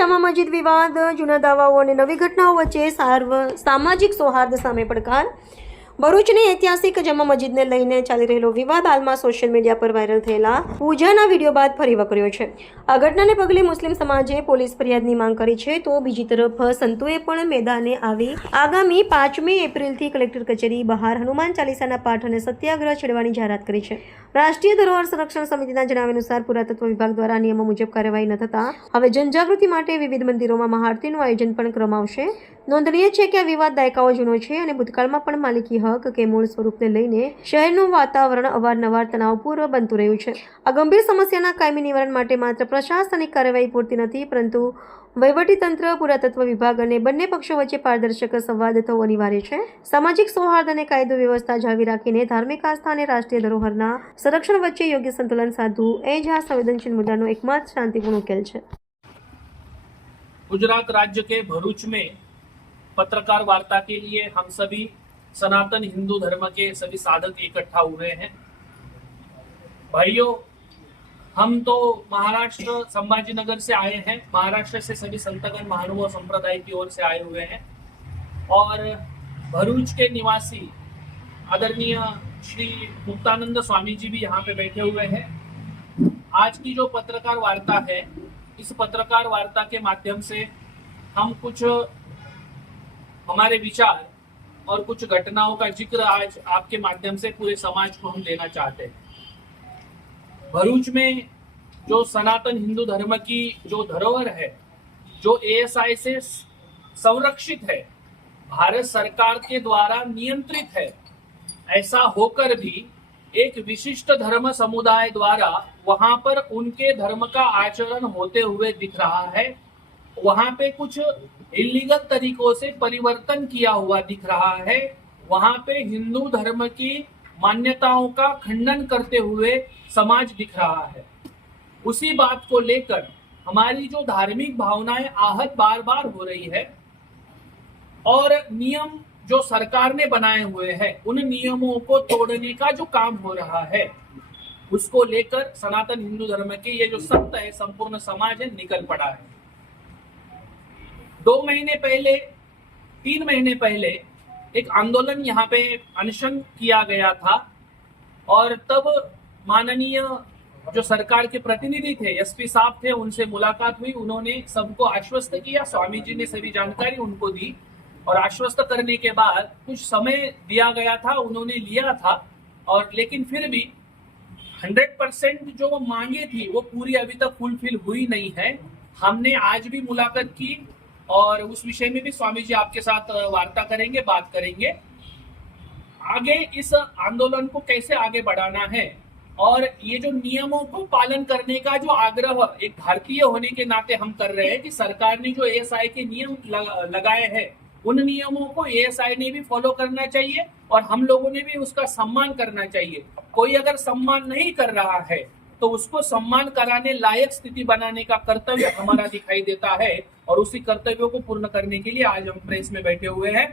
જામા મસ્જિદ વિવાદ, જૂના દાવાઓ અને નવી ઘટનાઓ વચ્ચે સામાજિક સૌહાર્દ સામે પડકાર. ભરૂચની ઐતિહાસિક જામા મસ્જિદને લઈને ચાલી રહેલો વિવાદ હાલમાં સોશિયલ મીડિયા પર વાયરલ થયેલા પૂજાના વિડીયો બાદ ફરી વકર્યો છે. આ ઘટનાને પગલે મુસ્લિમ સમાજે પોલીસ ફરિયાદની માંગ કરી છે, તો બીજી તરફ સંતોએ પણ મેદાને આવી આગામી 5મી એપ્રિલથી કલેક્ટર કચેરી બહાર હનુમાન ચાલીસાના પાઠ અને સત્યાગ્રહ છેડવાની જાહેરાત કરી છે. રાષ્ટ્રીય ધરોહર સંરક્ષણ સમિતિના જણાવ્યા અનુસાર પુરાતત્વ વિભાગ દ્વારા નિયમો મુજબ કાર્યવાહી ન થતા હવે જનજાગૃતિ માટે વિવિધ મંદિરોમાં મહાઆરતીનું આયોજન પણ કરવામાં આવશે. નોંધનીય છે કે આ વિવાદ દાયકાઓ જૂનો છે અને ભૂતકાળમાં પણ માલિકી હક કે મૂળ સ્વરૂપને લઈને શહેરનું વાતાવરણ અવારનવાર તણાવપૂર્ણ બનતું રહ્યું છે. આ ગંભીર સમસ્યાના કાયમી નિવારણ માટે માત્ર પ્રશાસનિક કાર્યવાહી પૂરતી નથી, પરંતુ વહીવટીતંત્ર, પુરાતત્વ વિભાગ અને બંને પક્ષો વચ્ચે પારદર્શક સંવાદ થવો અનિવાર્ય છે. સામાજિક સૌહાર્દ અને કાયદો વ્યવસ્થા જાળવી રાખીને ધાર્મિક આસ્થા અને રાષ્ટ્રીય ધરોહરના સંરક્ષણ વચ્ચે યોગ્ય સંતુલન સાધવું એ જ આ સંવેદनशील मुद्दा નો एकमात्र शांतिपूर्ण उकेल है. गुजरात राज्य के भरूच में पत्रकार वार्ता के लिए हम सभी सनातन हिंदू धर्म के सभी साधक इकट्ठा हुए हैं. भाइयों, हम तो महाराष्ट्र संभाजीनगर से आए हैं. महाराष्ट्र से सभी संतगण महानुभाव संप्रदाय की ओर से आए हुए हैं और भरूच के निवासी आदरणीय श्री मुक्तानंद स्वामी जी भी यहाँ पे बैठे हुए हैं. आज की जो पत्रकार वार्ता है, इस पत्रकार वार्ता के माध्यम से हम कुछ हमारे विचार और कुछ घटनाओं का जिक्र आज आपके माध्यम से पूरे समाज को हम देना चाहते हैं. भरूच में जो सनातन हिंदू धर्म की जो धरोहर है, जो एएसआई से संरक्षित है, भारत सरकार के द्वारा नियंत्रित है, ऐसा होकर भी एक विशिष्ट धर्म समुदाय द्वारा वहां पर उनके धर्म का आचरण होते हुए दिख रहा है. वहां पे कुछ इलीगल तरीकों से परिवर्तन किया हुआ दिख रहा है. वहां पे हिंदू धर्म की मान्यताओं का खंडन करते हुए समाज दिख रहा है. उसी बात को लेकर हमारी जो धार्मिक भावनाएं आहत बार बार हो रही है और नियम जो सरकार ने बनाए हुए हैं, उन नियमों को तोड़ने का जो काम हो रहा है, उसको लेकर सनातन हिंदू धर्म के ये जो संत है, संपूर्ण समाज है, निकल पड़ा है. 2 महीने पहले, 3 महीने पहले एक आंदोलन यहाँ पे अनशन किया गया था और तब माननीय जो सरकार के प्रतिनिधि थे, एसपी साहब थे, उनसे मुलाकात हुई. उन्होंने सबको आश्वस्त किया. स्वामी जी ने सभी जानकारी उनको दी और आश्वस्त करने के बाद कुछ समय दिया गया था, उन्होंने लिया था. और लेकिन फिर भी 100% जो मांगे थी वो पूरी अभी तक फुलफिल हुई नहीं है. हमने आज भी मुलाकात की और उस विषय में भी स्वामी जी आपके साथ वार्ता करेंगे, बात करेंगे. आगे इस आंदोलन को कैसे आगे बढ़ाना है और ये जो नियमों को पालन करने का जो आग्रह एक भारतीय होने के नाते हम कर रहे हैं कि सरकार ने जो एएसआई के नियम लगाए हैं, उन नियमों को एएसआई ने भी फॉलो करना चाहिए और हम लोगों ने भी उसका सम्मान करना चाहिए. कोई अगर सम्मान नहीं कर रहा है तो उसको सम्मान कराने लायक स्थिति बनाने का कर्तव्य हमारा दिखाई देता है और उसी कर्तव्यों को पूर्ण करने के लिए आज हम प्रेस में बैठे हुए हैं.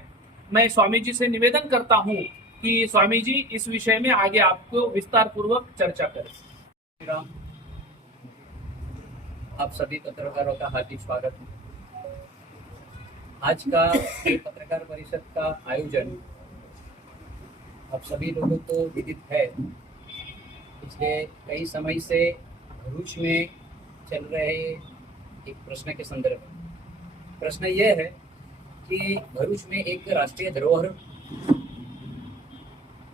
मैं स्वामी जी से निवेदन करता हूँ कि स्वामी जी इस विषय में आगे आपको विस्तार पूर्वक चर्चा करें. आप सभी पत्रकारों का हार्दिक स्वागत है. आज का ये पत्रकार परिषद का आयोजन आप सभी लोगों को विदित है. पिछले कई समय से भरूच में चल रहे एक प्रश्न के संदर्भ में. प्रश्न यह है कि भरूच में एक राष्ट्रीय धरोहर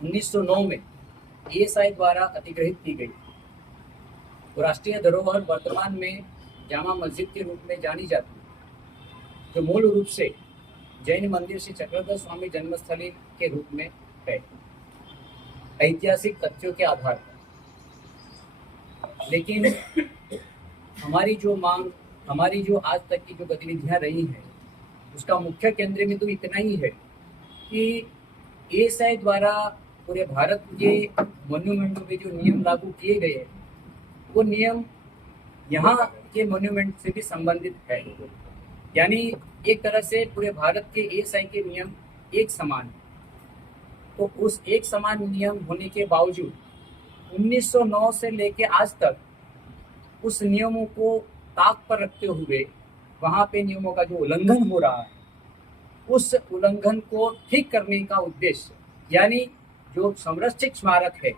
1909 में एएसआई द्वारा अधिग्रहित की गई. वो राष्ट्रीय धरोहर वर्तमान में जामा मस्जिद के रूप में जानी जाती है, जो मूल रूप से जैन मंदिर श्री चक्रधर स्वामी जन्मस्थली के रूप में है, ऐतिहासिक तथ्यों के आधार पर. लेकिन हमारी जो मांग, हमारी जो आज तक की जो गतिविधियां रही हैं, उसका मुख्य केंद्र में तो इतना ही है कि एएसआई द्वारा पूरे भारत के मॉन्यूमेंटों में जो नियम लागू किए गए हैं, वो नियम यहाँ के मॉन्यूमेंट से भी संबंधित है. यानी एक तरह से पूरे भारत के एएसआई के नियम एक समान है. तो उस एक समान नियम होने के बावजूद 1909 से लेके आज तक उस नियमों को ताक पर रखते हुए वहाँ पे नियमों का जो उल्लंघन हो रहा है, उस उल्लंघन को ठीक करने का उद्देश्य, यानी जो संरक्षित स्मारक है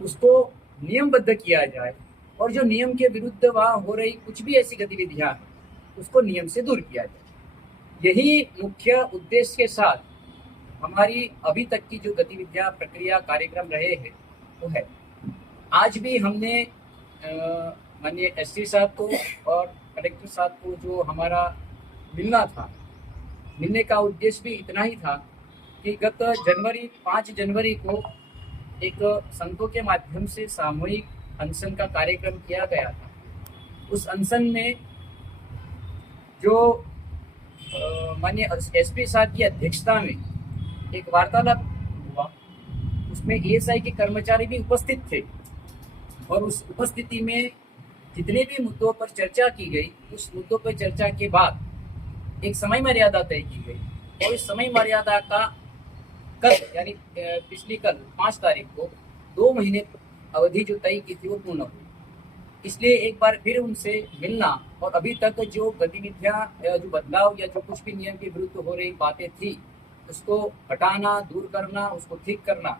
उसको नियमबद्ध किया जाए, और जो नियम के विरुद्ध वहाँ हो रही कुछ भी ऐसी गतिविधियां हैं उसको नियम से दूर किया जाए। यही मुख्य उद्देश्य के साथ हमारी अभी तक की जो गतिविधियां, प्रक्रिया, कार्यक्रम रहे हैं वो है। आज भी हमने माननीय एसपी साहब को और कलेक्टर साहब को जो हमारा मिलना था, मिलने का उद्देश्य भी इतना ही था कि गत 5 जनवरी को एक संघों के माध्यम से सामूहिक अनशन का कार्यक्रम किया गया था। उस अनशन में जो माननीय एसपी साहब की अध्यक्षता में एक वार्तालाप हुआ, उसमें एएसआई के कर्मचारी भी उपस्थित थे, और उस उपस्थिति में जितने भी मुद्दों पर चर्चा की गई, उस मुद्दों पर चर्चा के बाद एक समय मर्यादा तय की गई, और इस समय मर्यादा का कल यानी पिछली कल 5 तारीख को 2 महीने अवधि जो तय की थी वो पूर्ण हुई। इसलिए एक बार फिर उनसे मिलना और अभी तक जो गतिविधियां, जो बदलाव या जो कुछ भी नियम के विरुद्ध हो रही बातें थी उसको हटाना, दूर करना, उसको ठीक करना,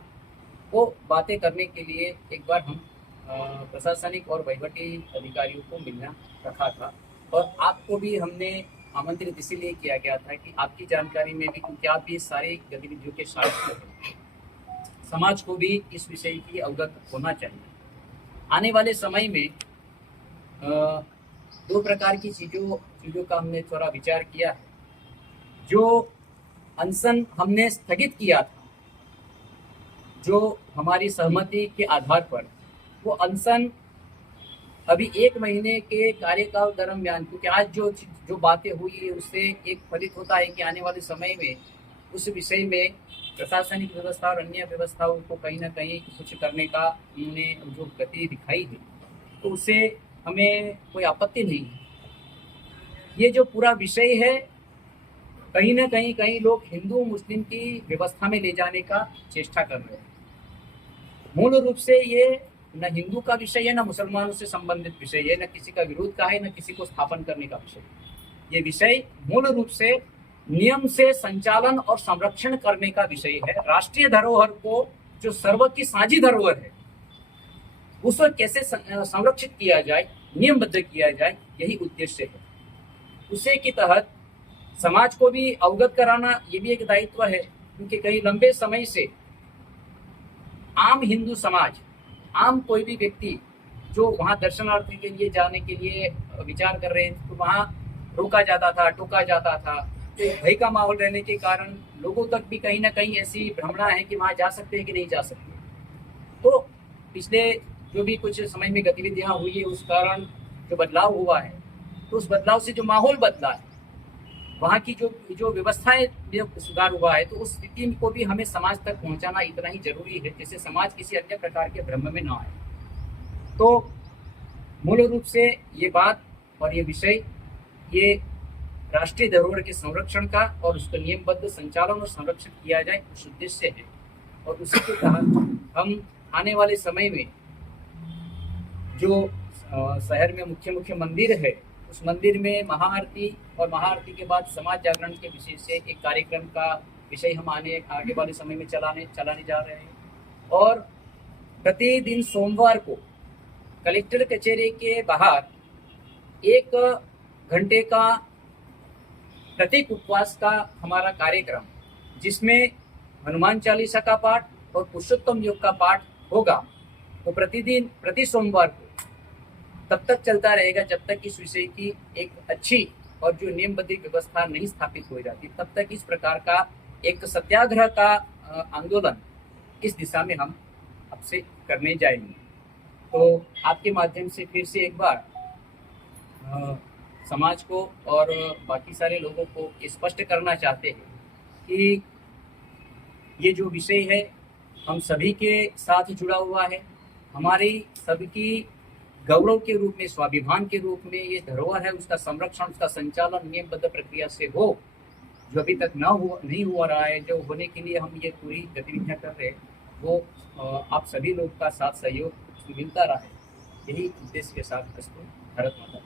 वो बातें करने के लिए एक बार हम प्रशासनिक और वहीवटी अधिकारियों को मिलना रखा था। और आपको भी हमने आमंत्रित इसीलिए किया गया था कि आपकी जानकारी में भी, क्योंकि आप भी सारी गतिविधियों के साथ हैं, समाज को भी इस विषय की अवगत होना चाहिए। आने वाले समय में 2 प्रकार की चीज़ों का हमने थोड़ा विचार किया है। जो अनशन हमने स्थगित किया था, जो हमारी सहमति के आधार पर, वो अनशन अभी 1 महीने के कार्यकाल दरमियान, क्योंकि आज जो बातें हुई है उससे एक फलित होता है कि आने वाले समय में उस विषय में प्रशासनिक व्यवस्था और अन्य व्यवस्थाओं को कहीं ना कहीं कुछ करने का उन्होंने जो गति दिखाई है, तो उससे हमें कोई आपत्ति नहीं है। ये जो पूरा विषय है, कहीं ना कहीं लोग हिंदू मुस्लिम की व्यवस्था में ले जाने का चेष्टा कर रहे हैं। मूल रूप से ये न हिंदू का विषय है, न मुसलमानों से संबंधित विषय है, न किसी का विरोध का है, न किसी को स्थापन करने का विषय है। ये विषय मूल रूप से नियम से संचालन और संरक्षण करने का विषय है। राष्ट्रीय धरोहर को, जो सर्व की साझी धरोहर है, उसको कैसे संरक्षित किया जाए, नियमबद्ध किया जाए, यही उद्देश्य है। उसी के तहत समाज को भी अवगत कराना ये भी एक दायित्व है, क्योंकि कई लंबे समय से आम हिंदू समाज, आम कोई भी व्यक्ति जो वहाँ दर्शनार्थी के लिए जाने के लिए विचार कर रहे हैं, तो वहाँ रोका जाता था, टोका जाता था। तो भय का माहौल रहने के कारण लोगों तक भी कहीं ना कहीं ऐसी भ्रमणा है कि वहाँ जा सकते हैं कि नहीं जा सकते। तो पिछले जो भी कुछ समय में गतिविधियाँ हुई है, उस कारण जो बदलाव हुआ है, तो उस बदलाव से जो माहौल बदला है, वहाँ की जो व्यवस्थाएं सुधार हुआ है, तो उस स्थिति को भी हमें समाज तक पहुँचाना इतना ही जरूरी है, जिससे समाज किसी अन्य प्रकार के भ्रम में न आए। तो मूल रूप से ये बात और ये विषय, ये राष्ट्रीय धरोहर के संरक्षण का और उसका नियमबद्ध संचालन और संरक्षण किया जाए, उस उद्देश्य है। और उसी के तहत हम आने वाले समय में जो शहर में मुख्य मंदिर है, उस मंदिर में महाआरती और महाआरती के बाद समाज जागरण के विषय से एक कार्यक्रम का विषय हम आगे वाले समय में चलाने जा रहे हैं। और प्रतिदिन सोमवार को कलेक्टर कचहरी के बाहर 1 घंटे का प्रतीक उपवास का हमारा कार्यक्रम, जिसमें हनुमान चालीसा का पाठ और पुरुषोत्तम योग का पाठ होगा, वो प्रतिदिन प्रति सोमवार को तब तक चलता रहेगा जब तक इस विषय की एक अच्छी और जो नियमबद्ध व्यवस्था नहीं स्थापित हो जाती, तब तक इस प्रकार का एक सत्याग्रह का आंदोलन इस दिशा में हम आपसे करने जाएंगे। तो आपके माध्यम से फिर से एक बार समाज को और बाकी सारे लोगों को स्पष्ट करना चाहते हैं कि ये जो विषय है हम सभी के साथ जुड़ा हुआ है, हमारी सबकी गौरव के रूप में, स्वाभिमान के रूप में ये धरोहर है, उसका संरक्षण, उसका संचालन नियमबद्ध प्रक्रिया से हो, जो अभी तक नहीं हुआ रहा है, जो होने के लिए हम ये पूरी गतिविधियां कर रहे हैं, वो आप सभी लोग का साथ सहयोग मिलता रहा है। यही उद्देश्य के साथ भारत माता।